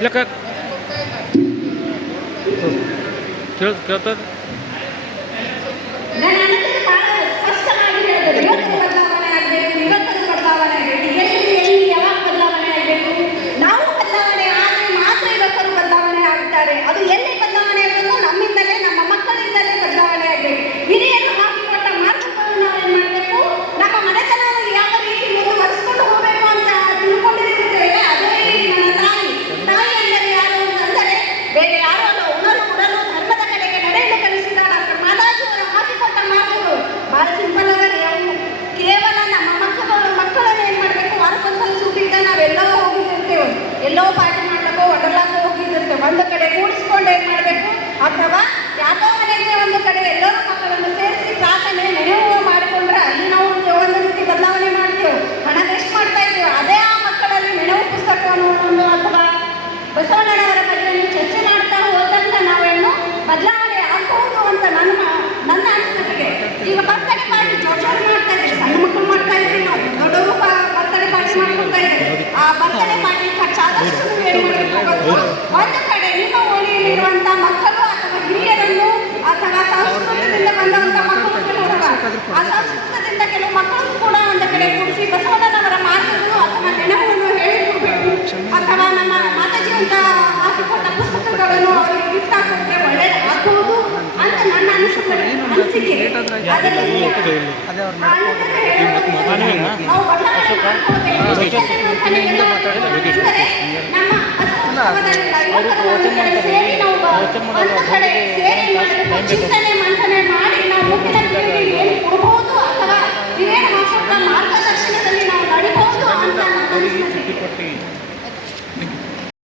ಇಲ್ಲ ಕೇಳ್ತದೆ. ಅದು ಎಲ್ಲಿ ಬದಲಾವಣೆ ಆಗಬೇಕು? ನಮ್ಮಿಂದಲೇ, ನಮ್ಮ ಮಕ್ಕಳಿಂದಲೇ ಬದಲಾವಣೆ ಆಗಬೇಕು. ಹಿರಿಯರು ಹಾಕಿಕೊಟ್ಟ ಮಾರ್ಗಗಳನ್ನು ನಾವು ಏನು ಮಾಡಬೇಕು? ನಮ್ಮ ಮನೆತನವನ್ನು ಯಾವ ರೀತಿ ಮುಂದುವರಿಸಿಕೊಂಡು ಹೋಗಬೇಕು ಅಂತ ತಿಳ್ಕೊಂಡಿರುತ್ತೇವೆ. ಅದೇ ರೀತಿ ನನ್ನ ತಾಯಿ ಅಂದರೆ ಯಾರು ಅಂತಂದರೆ ಬೇರೆ ಯಾರು ಅಲ್ಲ, ಉಣಲು ಉಡಲು ಧರ್ಮದ ಕಡೆಗೆ ನಡೆಯಲು ಕಲಿಸಿದ ಡಾಕ್ಟರ್ ಮಾದಾಜಿ ಅವರು ಹಾಕಿಕೊಟ್ಟ ಮಾರ್ಗಗಳು ಬಹಳ ಸಿಂಪಲ್ ಅವರೇ. ಅವು ಕೇವಲ ನಮ್ಮ ಮಕ್ಕಳನ್ನು ಏನು ಮಾಡಬೇಕು? ವಾರಕ್ಕೊಂದ್ಸಲ ಸುದ್ದಿದ್ದ ನಾವೆಲ್ಲೋ ಹೋಗಿರ್ತೇವೆ, ಎಲ್ಲೋ ಪಾರ್ಟಿ ಮಾಡಬೇಕು, ಒಡಲಾಗ ಹೋಗಿರ್ತೇವೆ. ಒಂದು ಕಡೆ ಕೂಡಿಸ್ಕೊಂಡು ಏನು ಮಾಡಬೇಕು? ಅಥವಾ ಯಾಕೋ ಮನೆಗೆ ಒಂದು ಕಡೆ ಎಲ್ಲರೂ ಮಕ್ಕಳನ್ನು ಸೇರಿಸಿ ಪ್ರಾರ್ಥನೆ ನೆನೆಯುವ ಮಾಡಿಕೊಂಡ್ರೆ ಅಲ್ಲಿ ನಾವು ಒಂದು ರೀತಿ ಬದಲಾವಣೆ ಮಾಡ್ತೇವೆ, ಹಣ ವೇಸ್ಟ್ ಮಾಡ್ತಾ ಇದ್ದೇವೆ. ಅದೇ ಆ ಮಕ್ಕಳಲ್ಲಿ ನೆನವು ಪುಸ್ತಕವನ್ನು ಅಥವಾ ಬಸವಣ್ಣನವರ ಬಗ್ಗೆ ಚರ್ಚೆ ಮಾಡ್ತಾ ಹೋದಂತ ನಾವೇನು ಬದಲಾವಣೆ ಆಗಬಹುದು ಅಂತ ನನ್ನ ಅನಿಸಿಕೆ. ಈಗ ಬರ್ತಡೇ ಪಾರ್ಟಿ ಜೋಶಾಗಿ ಮಾಡ್ತಾ ಇದ್ದೀವಿ, ಸಣ್ಣ ಮಕ್ಕಳು ಮಾಡ್ತಾ ಇದ್ದೀವಿ, ನಾವು ದೊಡ್ಡವರು ಬರ್ತಡೇ ಪಾರ್ಟಿ ಮಾಡ್ಕೊಳ್ತಾ ಇದ್ದೀವಿ. ಆ ಬರ್ತಡೇ ಪಾರ್ಟಿ ಖರ್ಚಾದಷ್ಟು ಏನು ಮಾಡಬೇಕು? ಒಂದು ಕಡೆ ನಿಮ್ಮ ಓಣಿಯಲ್ಲಿರುವಂಥ ಮಕ್ಕಳು ಅಥವಾ ಹಿರಿಯರನ್ನು ಅಥವಾ ಸಂಸ್ಕೃತದಿಂದ ಬಂದಂಥ ಮಕ್ಕಳು ಕೆಲವರವ ಆ ಸಂಸ್ಕೃತದಿಂದ ಕೆಲವು ಮಕ್ಕಳು ಕೂಡ ಒಂದು ಕಡೆ ಕೂಡಿಸಿ ಬಸವಣ್ಣನವರ ಮಾರ್ಗಗಳು ಅಥವಾ ನೆನವನ್ನು ಹೇಳಿಕೊಡ್ಬೇಕು. ಅಥವಾ ನಮ್ಮ ಮಾತಾಜಿ ಅಂತ ಹಾಕಿಕೊಟ್ಟ ಪುಸ್ತಕಗಳನ್ನು ಅವರಿಗೆ ಗಿಫ್ಟ್ ಹಾಕಿದ್ರೆ ಒಳ್ಳೆಯದಾಗಬಹುದು ಅಂತ ನನ್ನ ಅನಿಸಿಕೆ. ಅದರಲ್ಲಿ ನಾವು ಬದಲಾವಣೆ ಮಾಡ್ಕೋಬೇಕು. ಚಿಂತನೆ ಮಂಥನೆ ಮಾಡಿ ನಾವು ಮುಂದಿನ ಪೀಳಿಗೆಗೆ ಏನು ಕೊಡಬಹುದು ಅಥವಾ ಹಿರಿಯರ ಮಾರ್ಗದರ್ಶನದಲ್ಲಿ ನಾವು ನಡಿಬಹುದು ಅಂತ